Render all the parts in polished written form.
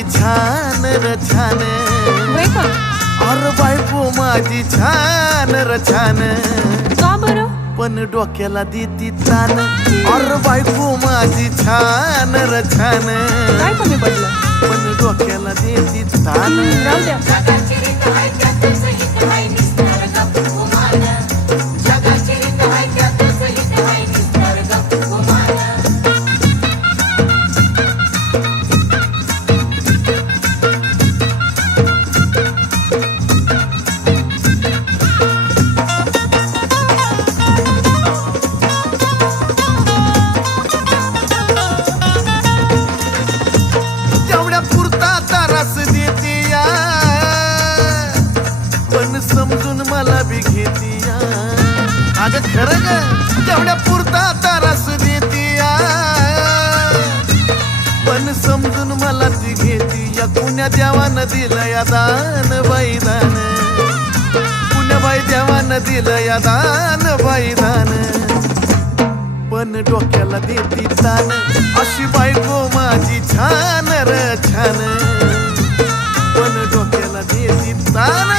माझी छान र छान होय का? अरे बायको माझी छान र छान का बरं? पण डोक्याला देती तान अरे बायको माझी छान र छान काय कमी पडलं? पण डोक्याला देती तान राहू द्या. तेवढ्या पुरता तारास देती या पण समजून मला बी घेती या अगं खरं ग तेवढ्या पुरता तारास देती या पण समजून मला ती घेती या पुण्या देवानं दिलं या दान बाई दान पुण्या बाई देवानं दिलं या दान बाई दान पण डोक्याला देती तान अशी बायको माझी छान र छान पण डोक्याला देती तान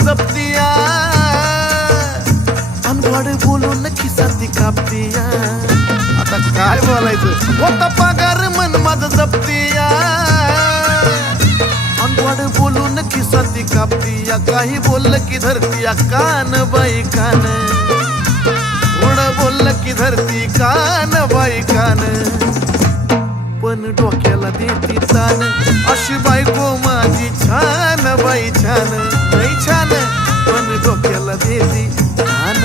जपतिया अनवड बोलून खिसाती कापतिया आता काय बोलायचं होता पगार मन माझं जपतिया अनवड बोलून खिसाती कापतिया काही बोललं की धरतिया कान बाई कान थोडं बोललं की धरती कान बाई कान पण डोक्याला देती तान अशी बायको माझी छान बाई छान बाई छान पण डोक्याला देती तान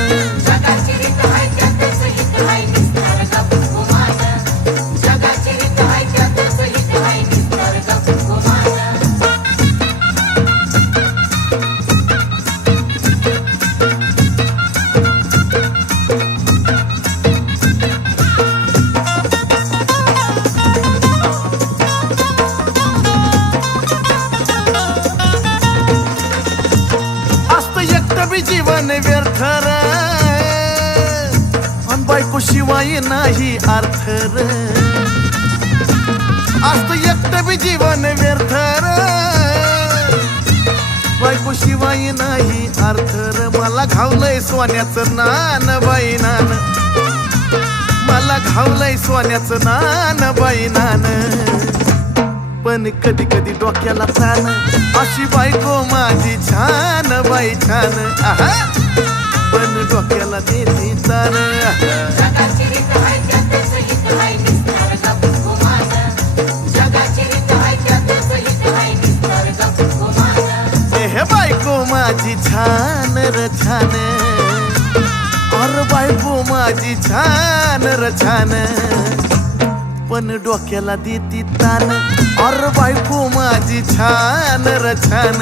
जीवन व्यर्थ र अन बायको शिवाय नाही अर्थ र असत एकटं बी जीवन व्यर्थ र बायको शिवाय नाही अर्थ र मला घावलंय सोन्याचं नान बाई नान मला घावलंय सोन्याचं नान बाई नान पण कधी कधी डोक्याला तान अशी बायको माझी छान बाई छान आहा पण डोक्याला देती तान हे बायको माझी छान र छान अरे बायको माझी छान र छान पण डोक्याला देती तान अरे बायको माझी छान र छान